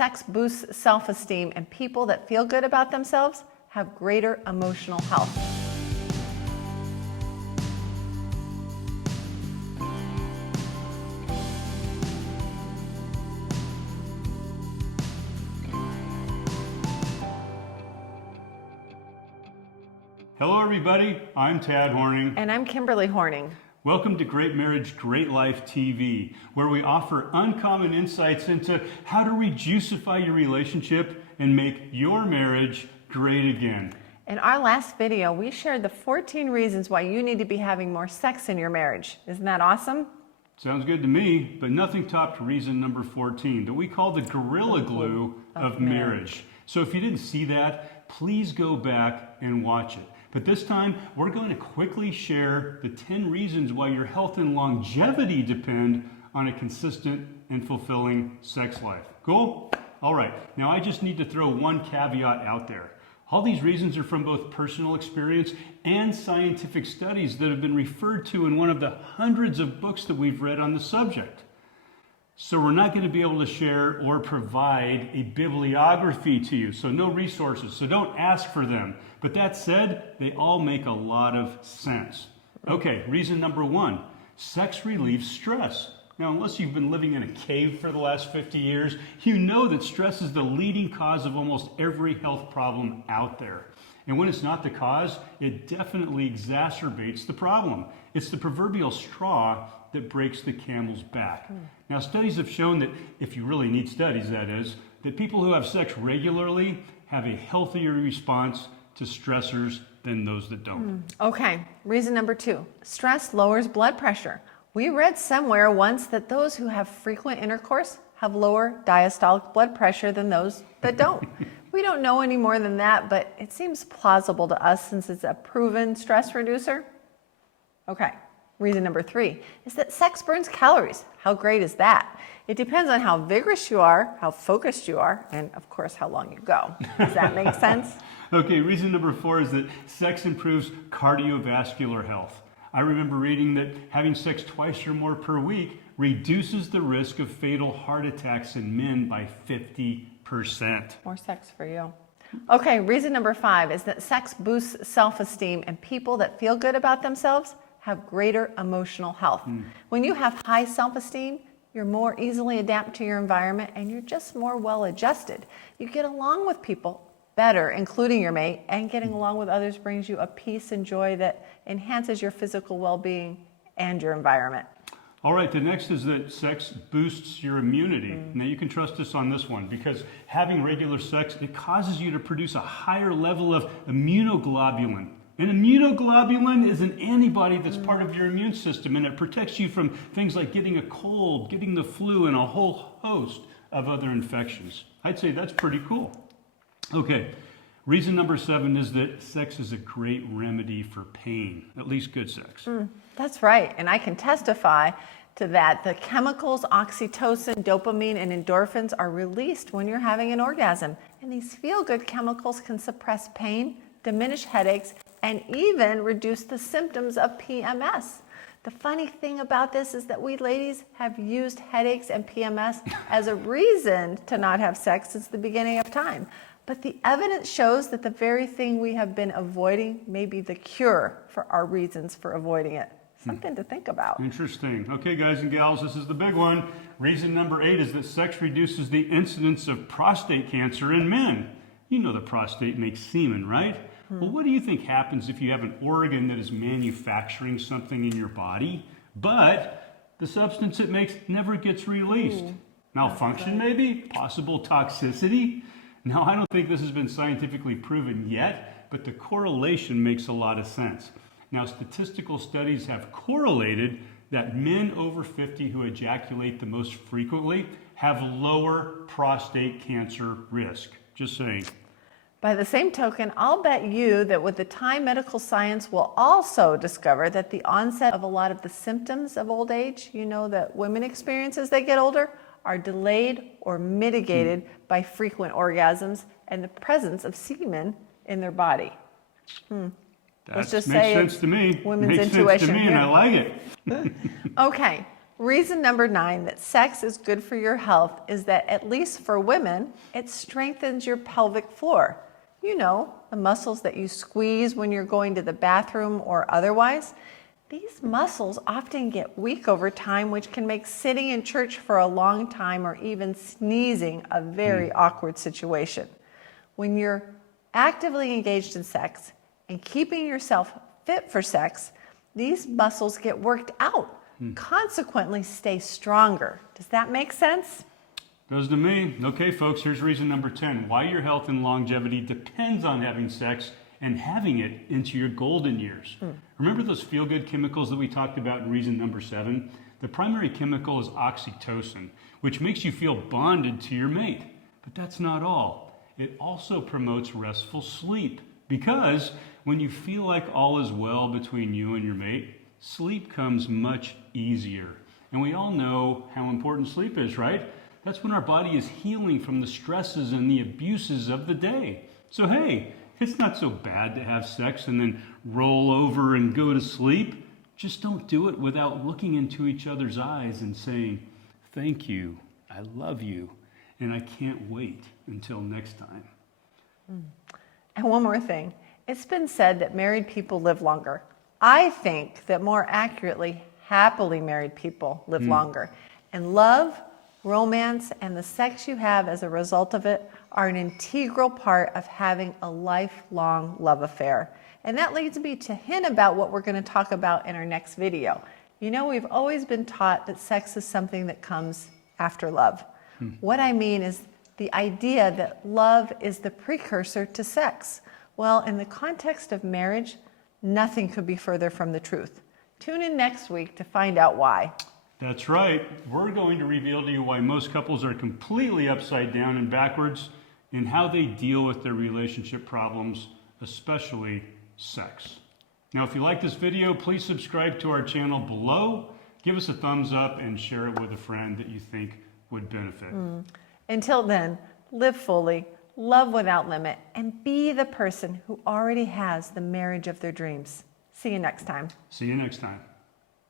sex boosts self-esteem, and people that feel good about themselves have greater emotional health. Hello everybody, I'm Tad Horning. And I'm Kimberly Horning. Welcome to Great Marriage, Great Life TV, where we offer uncommon insights into how to rejuicify your relationship and make your marriage great again. In our last video, we shared the 14 reasons why you need to be having more sex in your marriage. Isn't that awesome? Sounds good to me, but nothing topped reason number 14 that we call the gorilla glue of marriage. So if you didn't see that, please go back and watch it. But this time, we're going to quickly share the 10 reasons why your health and longevity depend on a consistent and fulfilling sex life. Cool? All right. Now, I just need to throw one caveat out there. All these reasons are from both personal experience and scientific studies that have been referred to in one of the hundreds of books that we've read on the subject. So we're not going to be able to share or provide a bibliography to you, so no resources, so don't ask for them. But that said, they all make a lot of sense. Okay, reason number 1, sex relieves stress. Now, unless you've been living in a cave for the last 50 years, you know that stress is the leading cause of almost every health problem out there. And when it's not the cause, it definitely exacerbates the problem. It's the proverbial straw that breaks the camel's back. Now, studies have shown that, if you really need studies, that is, that people who have sex regularly have a healthier response to stressors than those that don't. Okay, reason number 2, stress lowers blood pressure. We read somewhere once that those who have frequent intercourse have lower diastolic blood pressure than those that don't. We don't know any more than that, but it seems plausible to us since it's a proven stress reducer. Okay. Reason number 3 is that sex burns calories. How great is that? It depends on how vigorous you are, how focused you are, and of course, how long you go. Does that make sense? Okay, reason number 4 is that sex improves cardiovascular health. I remember reading that having sex twice or more per week reduces the risk of fatal heart attacks in men by 50%. More sex for you. Okay, reason number 5 is that sex boosts self-esteem, and people that feel good about themselves have greater emotional health. When you have high self-esteem, you're more easily adapt to your environment and you're just more well-adjusted. You get along with people better, including your mate, and getting along with others brings you a peace and joy that enhances your physical well-being and your environment. All right, the next is that sex boosts your immunity. Now you can trust us on this one because having regular sex, it causes you to produce a higher level of immunoglobulin. An immunoglobulin is an antibody that's part of your immune system, and it protects you from things like getting a cold, getting the flu, and a whole host of other infections. I'd say that's pretty cool. Okay, reason number 7 is that sex is a great remedy for pain, at least good sex. That's right, and I can testify to that. The chemicals oxytocin, dopamine, and endorphins are released when you're having an orgasm, and these feel-good chemicals can suppress pain, diminish headaches, and even reduce the symptoms of PMS. The funny thing about this is that we ladies have used headaches and PMS as a reason to not have sex since the beginning of time. But the evidence shows that the very thing we have been avoiding may be the cure for our reasons for avoiding it. Something to think about. Interesting. Okay, guys and gals, this is the big one. Reason number 8 is that sex reduces the incidence of prostate cancer in men. You know the prostate makes semen, right? Well, what do you think happens if you have an organ that is manufacturing something in your body, but the substance it makes never gets released? Malfunction, maybe? Possible toxicity? Now, I don't think this has been scientifically proven yet, but the correlation makes a lot of sense. Now, statistical studies have correlated that men over 50 who ejaculate the most frequently have lower prostate cancer risk. Just saying. By the same token, I'll bet you that with the time, medical science will also discover that the onset of a lot of the symptoms of old age, you know, that women experience as they get older, are delayed or mitigated by frequent orgasms and the presence of semen in their body. That makes sense to me. Women's makes intuition sense to me, here. and I like it. Okay, Reason number 9 that sex is good for your health is that, at least for women, it strengthens your pelvic floor. You know, the muscles that you squeeze when you're going to the bathroom or otherwise. These muscles often get weak over time, which can make sitting in church for a long time or even sneezing a very awkward situation. When you're actively engaged in sex and keeping yourself fit for sex, these muscles get worked out, consequently stay stronger. Does that make sense? Does to me. Okay, folks, here's reason number 10. Why your health and longevity depends on having sex and having it into your golden years. Remember those feel-good chemicals that we talked about in reason number 7? The primary chemical is oxytocin, which makes you feel bonded to your mate. But that's not all. It also promotes restful sleep, because when you feel like all is well between you and your mate, sleep comes much easier. And we all know how important sleep is, right? That's when our body is healing from the stresses and the abuses of the day. So hey, it's not so bad to have sex and then roll over and go to sleep. Just don't do it without looking into each other's eyes and saying, thank you, I love you, and I can't wait until next time. And one more thing. It's been said that married people live longer. I think that more accurately, happily married people live longer. And love, romance, and the sex you have as a result of it are an integral part of having a lifelong love affair. And that leads me to hint about what we're going to talk about in our next video. You know, we've always been taught that sex is something that comes after love. What I mean is the idea that love is the precursor to sex. Well, in the context of marriage, nothing could be further from the truth. Tune in next week to find out why. That's right. We're going to reveal to you why most couples are completely upside down and backwards in how they deal with their relationship problems, especially sex. Now, if you like this video, please subscribe to our channel below, give us a thumbs up, and share it with a friend that you think would benefit. Until then, live fully, love without limit, and be the person who already has the marriage of their dreams. See you next time. See you next time.